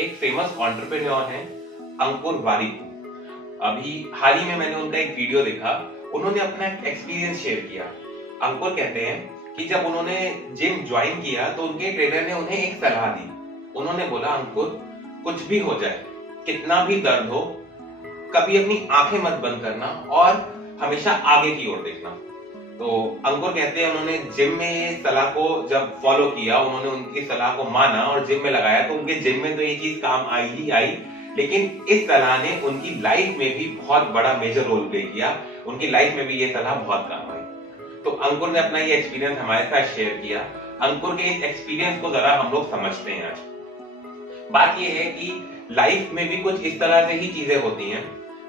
एक famous entrepreneur हैं अंकुर वारिक। अभी हाल ही में मैंने उनका एक वीडियो देखा। उन्होंने अपना एक एक्सपीरियंस शेयर किया। अंकुर कहते हैं कि जब उन्होंने जिम ज्वाइन किया तो उनके ट्रेनर ने उन्हें एक सलाह दी। उन्होंने बोला, अंकुर कुछ भी हो जाए, कितना भी दर्द हो, कभी अपनी आंखें मत बंद करना और हमेशा आगे की ओर देखना। तो अंकुर कहते हैं उन्होंने जिम में सलाह को जब फॉलो किया, उन्होंने उनकी सलाह को माना और जिम में लगाया तो उनके जिम में तो ये चीज काम आई ही आई, लेकिन इस सलाह ने उनकी लाइफ में भी बहुत बड़ा मेजर रोल प्ले किया। उनकी लाइफ में भी ये सलाह बहुत काम आई। तो अंकुर ने अपना ये एक्सपीरियंस हमारे साथ शेयर किया। अंकुर के इस एक्सपीरियंस को जरा हम लोग समझते हैं। आज बात ये है कि लाइफ में भी कुछ इस तरह से ही चीजें होती हैं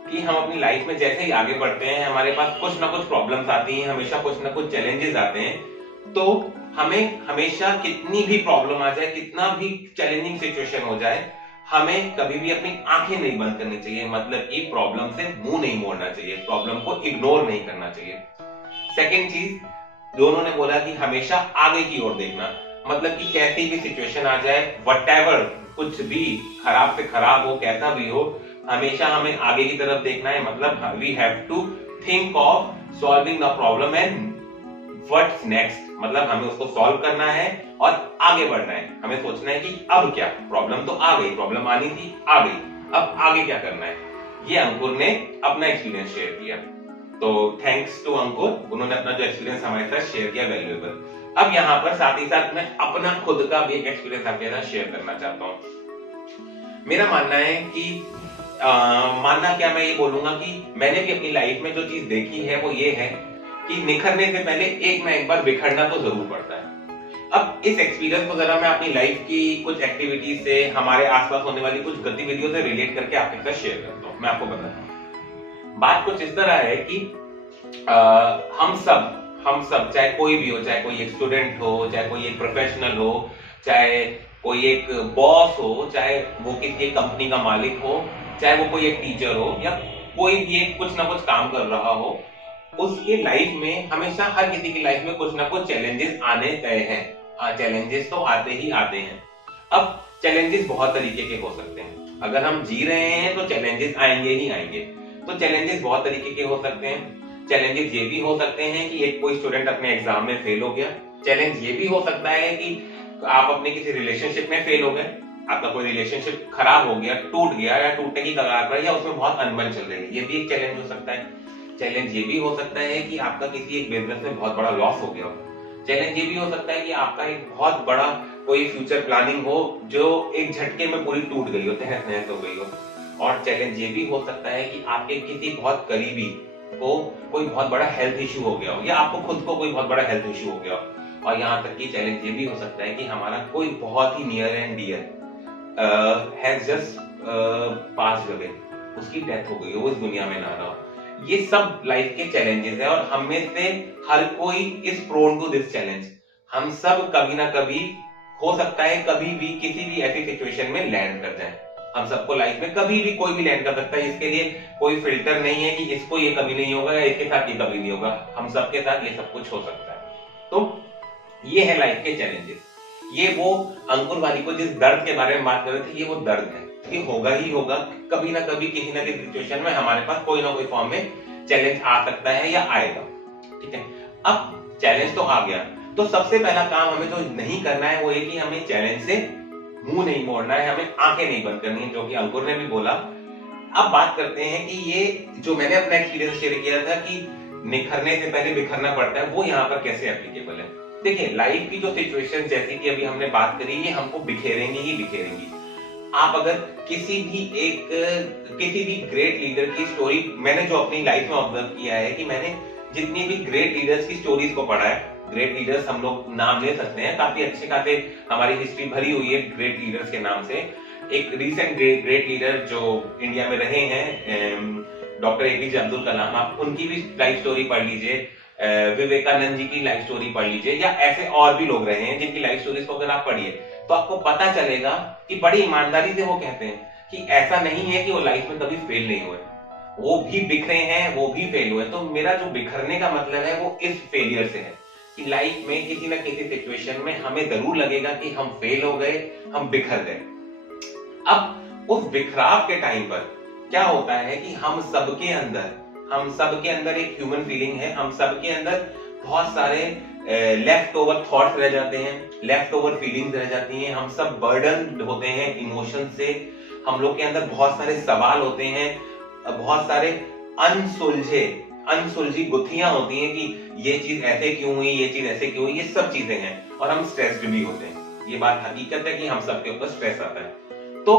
कि हम अपनी लाइफ में जैसे ही आगे बढ़ते हैं, हमारे पास कुछ ना कुछ प्रॉब्लम्स आती हैं, हमेशा कुछ ना कुछ चैलेंजेस आते हैं। तो हमें हमेशा कितनी भी प्रॉब्लम आ जाए, कितना भी चैलेंजिंग सिचुएशन हो जाए, हमें कभी भी अपनी आंखें नहीं बंद करनी चाहिए। मतलब कि प्रॉब्लम से मुंह नहीं मोड़ना चाहिए, प्रॉब्लम को इग्नोर नहीं करना चाहिए। सेकेंड चीज दोनों ने बोला कि हमेशा आगे की ओर देखना। मतलब कि कैसी भी सिचुएशन आ जाए, व्हाटएवर, कुछ भी खराब से खराब हो, कैसा भी हो, हमेशा हमें आगे की तरफ देखना है। मतलब we have to think of solving the problem and what's next. मतलब हमें उसको सॉल्व करना है और आगे बढ़ना है। हमें सोचना है कि अब क्या, प्रॉब्लम तो आ गई, प्रॉब्लम आनी थी, आ गई, अब आगे क्या करना है। ये अंकुर ने अपना एक्सपीरियंस शेयर किया। तो थैंक्स टू अंकुर, उन्होंने अपना जो एक्सपीरियंस हमारे साथ शेयर किया, वैल्यूएबल। अब यहाँ पर साथ ही साथ मैं अपना खुद का भी एक एक्सपीरियंस आपके साथ शेयर करना चाहता हूँ। मेरा मानना है कि मानना क्या, मैं ये बोलूंगा कि मैंने भी अपनी लाइफ में जो चीज देखी है वो ये है कि निखरने से पहले एक ना एक बार बिखरना तो जरूर पड़ता है। अब इस एक्सपीरियंस को जरा मैं अपनी लाइफ की कुछ एक्टिविटीज से, हमारे आसपास होने वाली कुछ गतिविधियों से रिलेट करके आपके साथ शेयर करता हूँ। मैं आपको बताता हूँ। बात कुछ इस तरह है कि हम सब चाहे कोई भी हो, चाहे कोई एक स्टूडेंट हो, चाहे कोई एक प्रोफेशनल हो, चाहे कोई एक बॉस हो, चाहे वो किसी एक कंपनी का मालिक हो, चाहे वो कोई एक टीचर हो, या कोई भी एक कुछ ना कुछ काम कर रहा हो, उसके लाइफ में हमेशा हर किसी की लाइफ में कुछ ना कुछ चैलेंजेस आने तय हैं। चैलेंजेस तो आते ही आते हैं। अब चैलेंजेस बहुत तरीके के हो सकते हैं। अगर हम जी रहे हैं तो चैलेंजेस आएंगे ही आएंगे। तो चैलेंजेस बहुत तरीके के हो सकते हैं। चैलेंजेस ये भी हो सकते हैं कि एक कोई स्टूडेंट अपने एग्जाम में फेल हो गया। चैलेंज ये भी हो सकता है कि आप अपने किसी रिलेशनशिप में फेल हो गए, आपका कोई रिलेशनशिप खराब हो गया, टूट गया या टूटने की कगार पर, या उसमें बहुत अनबन चल रही है, ये भी एक चैलेंज हो सकता है। चैलेंज ये भी हो सकता है कि आपका किसी एक बिजनेस में बहुत बड़ा लॉस हो गया हो। चैलेंज ये भी हो सकता है कि आपका एक बहुत बड़ा कोई फ्यूचर प्लानिंग हो जो एक झटके में पूरी टूट गई हो, तहस नहस हो गई हो। और चैलेंज ये भी हो सकता है कि आपके किसी बहुत करीबी को कोई बहुत बड़ा हेल्थ इश्यू हो गया हो, या आपको खुद को कोई बहुत बड़ा हेल्थ इश्यू हो गया हो। और यहाँ तक कि चैलेंज ये भी हो सकता है कि हमारा कोई बहुत ही near and dear has just passed away, उसकी डेथ हो गई हो, वो इस दुनिया में ना रहा। ये सब लाइफ के चैलेंजेस है और हम में से हर कोई is prone to this challenge. हम सब कभी ना कभी, हो सकता है कभी भी किसी भी ऐसी सिचुएशन में लैंड कर जाए। हम सबको लाइफ में कभी भी कोई भी लैंड कर सकता है। इसके लिए कोई फिल्टर नहीं है कि इसको ये कभी नहीं होगा या इसके साथ ये कभी नहीं होगा। हम सबके साथ ये सब कुछ हो सकता है। तो ये है लाइफ के चैलेंजेस। ये वो अंकुर वाली को जिस दर्द के बारे में बात कर रहे थे, ये वो दर्द है। ये होगा ही होगा, कभी ना कभी किसी ना किसी सिचुएशन में हमारे पास कोई ना कोई फॉर्म में चैलेंज आ सकता है या आएगा। ठीक है, अब चैलेंज तो आ गया, तो सबसे पहला काम हमें जो नहीं करना है वो ये कि हमें चैलेंज से मुंह नहीं मोड़ना है, हमें आंखें नहीं बंद करनी है, जो कि अंकुर ने भी बोला। अब बात करते हैं कि ये जो मैंने अपना एक्सपीरियंस शेयर किया था कि निखरने से पहले बिखरना पड़ता है, वो यहाँ पर कैसे एप्लीकेबल है। देखिए, लाइफ की जो सिचुएशन जैसी कि अभी हमने बात करी, ये हमको बिखेरेंगी ही बिखेरेंगी। आप अगर किसी भी ग्रेट लीडर की स्टोरी, मैंने जो अपनी लाइफ में ऑब्जर्व किया है कि मैंने जितनी भी ग्रेट लीडर्स की स्टोरीज को पढ़ा है, ग्रेट लीडर्स हम लोग नाम ले सकते हैं, काफी अच्छे खासे हमारी हिस्ट्री भरी हुई है ग्रेट लीडर्स के नाम से। एक रिसेंट ग्रेट लीडर जो इंडिया में रहे हैं, डॉक्टर एपीजे अब्दुल कलाम, आप उनकी भी लाइफ स्टोरी पढ़ लीजिए, विवेकानंद जी की लाइफ स्टोरी पढ़ लीजिए, या ऐसे और भी लोग रहे हैं जिनकी लाइफ स्टोरीज को अगर आप पढ़िए तो आपको पता चलेगा कि बड़ी ईमानदारी से वो कहते हैं कि ऐसा नहीं है कि वो लाइफ में कभी फेल नहीं हुए, वो भी बिखरे हैं, वो भी फेल हुए। तो मेरा जो बिखरने का मतलब है वो इस फेलियर से है कि लाइफ में किसी ना किसी सिचुएशन में हमें जरूर लगेगा कि हम फेल हो गए, हम बिखर गए। अब उस बिखराव के टाइम पर क्या होता है कि हम सबके अंदर एक ह्यूमन फीलिंग है, हम सबके अंदर बहुत सारे लेफ्ट ओवर थॉट्स रह जाते हैं, लेफ्ट ओवर फीलिंग्स रह जाती हैं, हम सब बर्डन होते हैं इमोशन से, हम लोग के अंदर बहुत सारे सवाल होते हैं, बहुत सारे अनसुलझी गुत्थियां होती हैं कि ये चीज ऐसे क्यों हुई, ये चीज ऐसे क्यों हुई, ये सब चीजें हैं, और हम स्ट्रेस्ड भी होते हैं। ये बात हकीकत है कि हम सबके ऊपर स्ट्रेस आता है। तो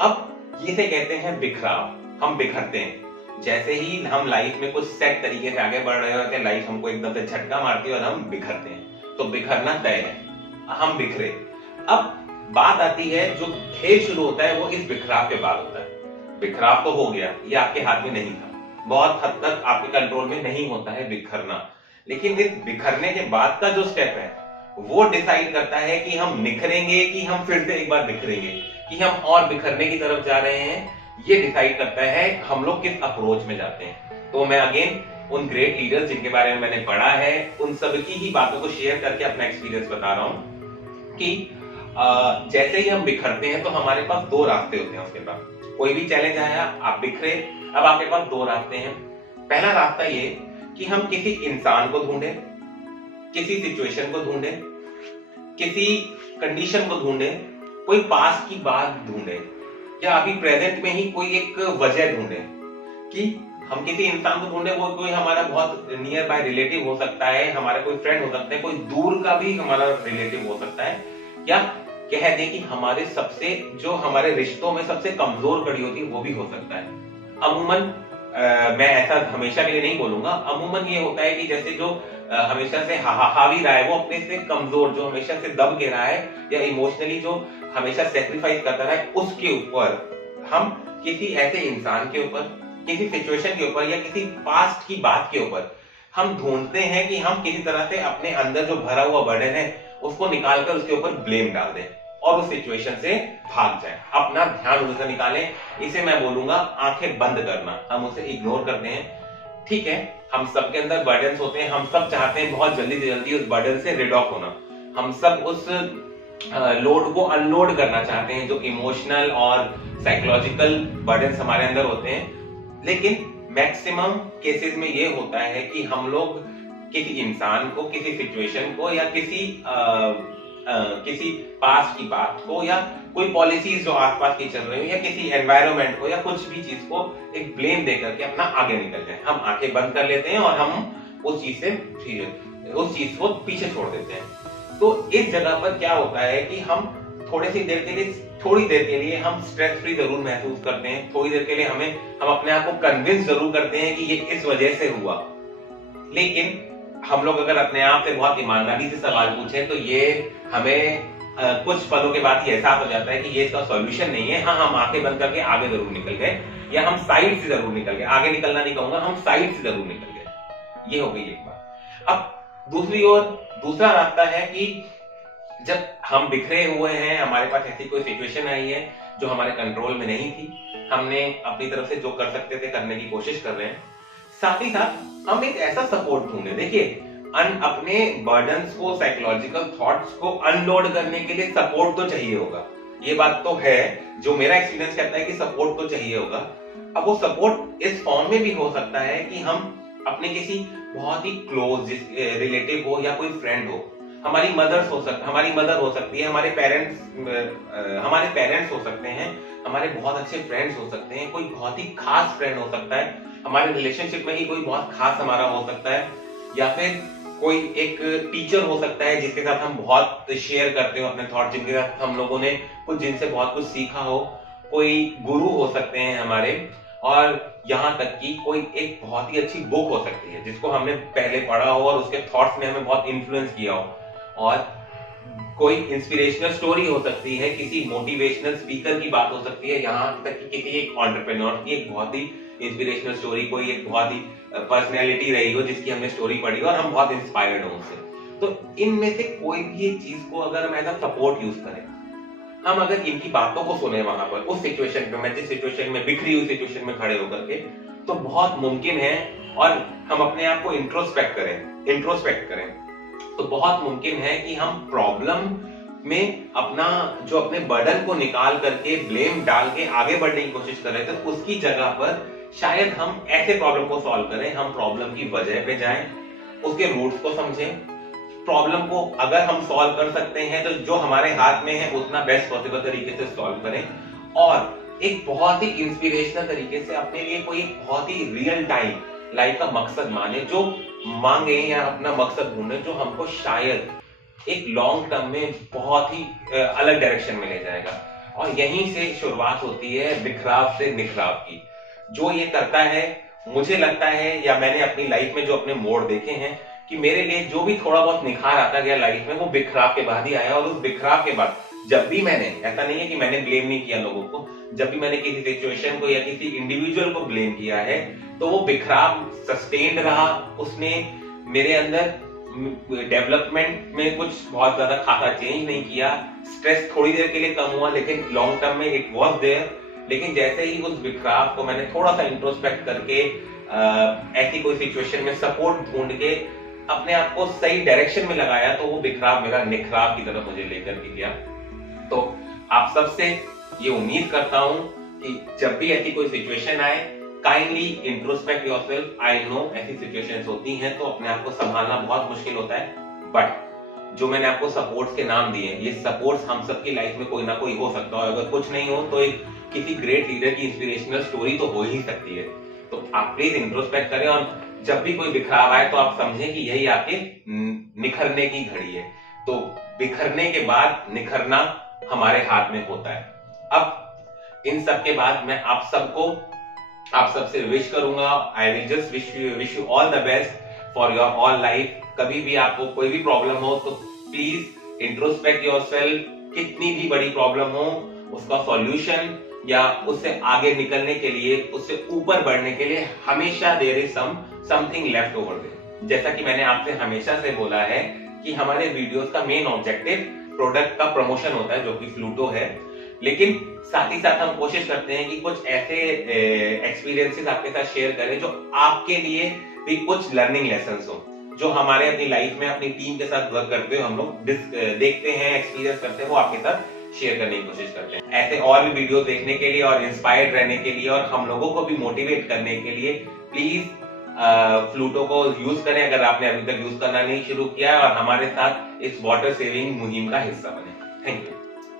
अब इसे कहते हैं बिखराव, हम बिखरते हैं। जैसे ही हम लाइफ में कुछ सेट तरीके से आगे बढ़ रहे होते हैं, लाइफ हमको एकदम से झटका मारती है और हम बिखरते हैं। तो बिखरना तय है, हम बिखरे। अब बात आती है, जो खेल शुरू होता है वो इस बिखराव के बाद होता है। बिखराव तो हो गया, ये आपके हाथ में नहीं था, बहुत हद तक आपके कंट्रोल में नहीं होता है बिखरना, लेकिन इस बिखरने के बाद का जो स्टेप है वो डिसाइड करता है कि हम निखरेंगे कि हम फिर से एक बार बिखरेंगे, कि हम और बिखरने की तरफ जा रहे हैं। ये डिसाइड करता है हम लोग किस अप्रोच में जाते हैं। तो मैं अगेन उन ग्रेट लीडर्स जिनके बारे में मैंने पढ़ा है, उन सब की ही बातों को शेयर करके अपना एक्सपीरियंस बता रहा हूं कि जैसे ही हम बिखरते हैं तो हमारे पास दो रास्ते होते हैं। उसके बाद कोई भी चैलेंज आया, आप बिखरे, अब आपके पास दो रास्ते हैं। पहला रास्ता ये कि हम किसी इंसान को ढूंढें, किसी सिचुएशन को ढूंढें, किसी कंडीशन को ढूंढें, कोई पास की बात ढूंढें, या अभी प्रेजेंट में ही कोई एक वजह ढूंढें कि हम किसी इंसान को ढूंढें। वो कोई हमारा बहुत नियर बाय रिलेटिव हो सकता है, हमारा कोई फ्रेंड हो सकता है, कोई दूर का भी हमारा रिलेटिव हो सकता है, या कह दे कि हमारे सबसे जो हमारे रिश्तों में सबसे कमजोर कड़ी होती है वो भी हो सकता है। अमूमन मैं ऐसा हमेशा के लिए नहीं बोलूंगा, अमूमन ये होता है कि जैसे जो हमेशा से हावी रहा है, वो अपने से कमजोर, जो हमेशा से दब के रहा है, या इमोशनली जो हमेशा सेक्रीफाइस करता रहा है, उसके ऊपर हम किसी ऐसे इंसान के ऊपर, किसी सिचुएशन के ऊपर, या किसी पास्ट की बात के ऊपर हम ढूंढते हैं कि हम किसी तरह से अपने अंदर जो भरा हुआ बर्डन है उसको निकालकर उसके ऊपर ब्लेम डाल दें और उस सिचुएशन से भाग जाएं, अपना ध्यान उधर से निकालें। इसे मैं बोलूंगा आंखें बंद करना। हम उसे इग्नोर करते हैं। ठीक है, हम सबके अंदर बर्डन्स होते हैं, हम सब चाहते हैं बहुत जल्दी से जल्दी उस बर्डन से रिड ऑफ होना, हम सब उस लोड को अनलोड करना चाहते हैं, जो इमोशनल और साइकोलॉजिकल बर्डन्स हमारे अंदर होते हैं। लेकिन मैक्सिमम केसेस में ये होता है कि हम लोग किसी इंसान को, किसी सिचुएशन को, या किसी पास की बात को, या कोई पॉलिसीज जो आसपास की चल रही हो, या किसी एनवायरनमेंट को, या कुछ भी चीज को एक ब्लेम देकर के अपना आगे निकल जाए। हम आंखें बंद कर लेते हैं और हम उस चीज को पीछे छोड़ देते हैं। तो इस जगह पर क्या होता है कि हम थोड़ी देर के लिए हम स्ट्रेस फ्री जरूर महसूस करते हैं, थोड़ी देर के लिए हम अपने आप को कन्विंस जरूर करते हैं कि ये इस वजह से हुआ। लेकिन हम लोग अगर अपने आप से बहुत ईमानदारी से सवाल पूछें तो ये हमें कुछ पलों के बाद ये एहसास हो जाता है कि ये इसका सॉल्यूशन नहीं है। हाँ, हम आंखें बंद करके आगे जरूर निकल गए, या हम साइड से जरूर निकल गए। आगे निकलना नहीं कहूंगा, हम साइड से जरूर निकल गए। ये हो गई एक बात। अब दूसरी ओर दूसरा रास्ता है कि जब हम बिखरे हुए हैं, हमारे पास ऐसी कोई सिचुएशन आई है जो हमारे कंट्रोल में नहीं थी, हमने अपनी तरफ से जो कर सकते थे करने की कोशिश कर रहे हैं, साथ ही साथ हम एक ऐसा सपोर्ट ढूंढे। देखिए, अपने बर्डन्स को, साइकोलॉजिकल थॉट्स को अनलोड करने के लिए सपोर्ट तो चाहिए होगा। ये बात तो है, जो मेरा एक्सपीरियंस कहता है कि सपोर्ट तो चाहिए होगा। अब वो सपोर्ट इस फॉर्म में भी हो सकता है कि हम अपने किसी बहुत ही क्लोज रिलेटिव हो, या कोई फ्रेंड हो, हमारी मदर हो सकती है, हमारे पेरेंट्स हो सकते हैं, हमारे बहुत अच्छे फ्रेंड्स हो सकते हैं, कोई बहुत ही खास फ्रेंड हो सकता है, हमारे रिलेशनशिप में ही कोई बहुत खास हमारा हो सकता है, या फिर कोई एक टीचर हो सकता है जिसके साथ हम बहुत शेयर करते हो अपने थॉट, जिनके साथ हम लोगों ने जिनसे बहुत कुछ सीखा हो, कोई गुरु हो सकते हैं हमारे, और यहाँ तक कि कोई एक बहुत ही अच्छी बुक हो सकती है जिसको हमने पहले पढ़ा हो और उसके थॉट्स ने हमें बहुत इन्फ्लुएंस किया हो, और कोई इंस्पिरेशनल स्टोरी हो सकती है, किसी मोटिवेशनल स्पीकर की बात हो सकती है, यहाँ तक कि किसी एक एंटरप्रेन्योर की एक बहुत ही इंस्पिरेशनल स्टोरी, कोई एक बहुत ही पर्सनैलिटी रही हो जिसकी हमने स्टोरी पढ़ी और हम बहुत इंस्पायर्ड हो उससे। तो इनमें से कोई भी एक चीज को अगर हम एज अ सपोर्ट यूज करें, हम अगर इनकी बातों को सुने वहां पर उस सिचुएशन में, मैं जिस सिचुएशन में, बिखरी हुई सिचुएशन में खड़े होकर के, तो बहुत मुमकिन है, और हम अपने आप को इंट्रोस्पेक्ट करें तो बहुत मुमकिन है कि हम प्रॉब्लम में अपना जो अपने बर्डन को निकाल करके ब्लेम डाल के आगे बढ़ने की कोशिश कर रहे थे, उसकी जगह पर शायद हम ऐसे प्रॉब्लम को सॉल्व करें, हम प्रॉब्लम की वजह पे जाएं, उसके रूट्स को समझें, प्रॉब्लम को अगर हम सॉल्व कर सकते हैं तो जो हमारे हाथ में है उतना बेस्ट पॉसिबल तरीके से सॉल्व करें, और एक बहुत ही इंस्पिरेशनल तरीके से अपने लिए कोई एक बहुत ही रियल टाइम लाइफ का मकसद माने, जो मांगे या अपना मकसद ढूंढे जो हमको शायद एक लॉन्ग टर्म में बहुत ही अलग डायरेक्शन में ले जाएगा। और यहीं से शुरुआत होती है बिखराव से निखराव की। जो ये करता है, मुझे लगता है या मैंने अपनी लाइफ में जो अपने मोड़ देखे हैं कि मेरे लिए जो भी थोड़ा बहुत निखार आता गया लाइफ में, वो बिखराव के बाद ही आया। और उस बिखराव के बाद जब भी मैंने, ऐसा नहीं है कि मैंने ब्लेम नहीं किया लोगों को, जब भी मैंने किसी सिचुएशन को या किसी इंडिविजुअल को ब्लेम किया है तो वो बिखराव सस्टेन्ड रहा, उसने मेरे अंदर डेवलपमेंट में कुछ बहुत ज्यादा खासा चेंज नहीं किया। स्ट्रेस थोड़ी देर के लिए कम हुआ लेकिन लॉन्ग टर्म में इट वाज देयर। लेकिन जैसे ही उस बिखराव को मैंने थोड़ा सा इंट्रोस्पेक्ट करके ऐसी कोई सिचुएशन में सपोर्ट ढूंढ के अपने आप को सही डायरेक्शन में लगाया, तो वो बिखराव मेरा निखराव की तरफ मुझे लेकर के गया। तो आप सबसे ये उम्मीद करता हूं कि जब भी ऐसी कोई सिचुएशन आए, kindly introspect yourself. I know ऐसी सिचुएशंस होती हैं तो अपने आप को संभालना बहुत मुश्किल होता है, बट जो मैंने आपको सपोर्ट्स के नाम दिए, ये सपोर्ट्स हम सबकी लाइफ में कोई ना कोई हो सकता है। अगर कुछ नहीं हो तो एक किसी ग्रेट लीडर की इंस्पिरेशनल स्टोरी तो हो ही सकती है। तो आप प्लीज इंट्रोस्पेक्ट करें, और जब भी कोई बिखराव आए तो आप समझें कि यही आपके निखरने की घड़ी है। तो बिखरने के बाद निखरना हमारे हाथ में होता है। अब इन सब के बाद मैं आप सबसे विश करूंगा, I will just wish you all the best for your all life. कभी भी आपको कोई भी प्रॉब्लम हो तो प्लीज इंट्रोस्पेक्ट योरसेल्फ। कितनी भी बड़ी प्रॉब्लम हो, उसका सॉल्यूशन या उससे आगे निकलने के लिए, उससे ऊपर बढ़ने के लिए हमेशा there is something left over there. जैसा कि मैंने आपसे हमेशा से बोला है कि हमारे वीडियोस का मेन ऑब्जेक्टिव प्रोडक्ट का प्रमोशन होता है, जो कि फ्लूटो है, लेकिन साथ ही साथ हम कोशिश करते हैं कि कुछ ऐसे एक्सपीरियंसेस आपके साथ शेयर करें जो आपके लिए भी कुछ लर्निंग लेसन्स हो, जो हमारे अपनी लाइफ में अपनी टीम के साथ वर्क करते हुए हम लोग देखते हैं, एक्सपीरियंस करते हैं, वो आपके साथ शेयर करने की कोशिश करते हैं। ऐसे और भी वीडियो देखने के लिए और इंस्पायर्ड रहने के लिए और हम लोगों को भी मोटिवेट करने के लिए प्लीज फ्लूटो को यूज करें, अगर आपने अभी तक यूज करना नहीं शुरू किया, और हमारे साथ इस वाटर सेविंग मुहिम का हिस्सा बने। Thank you.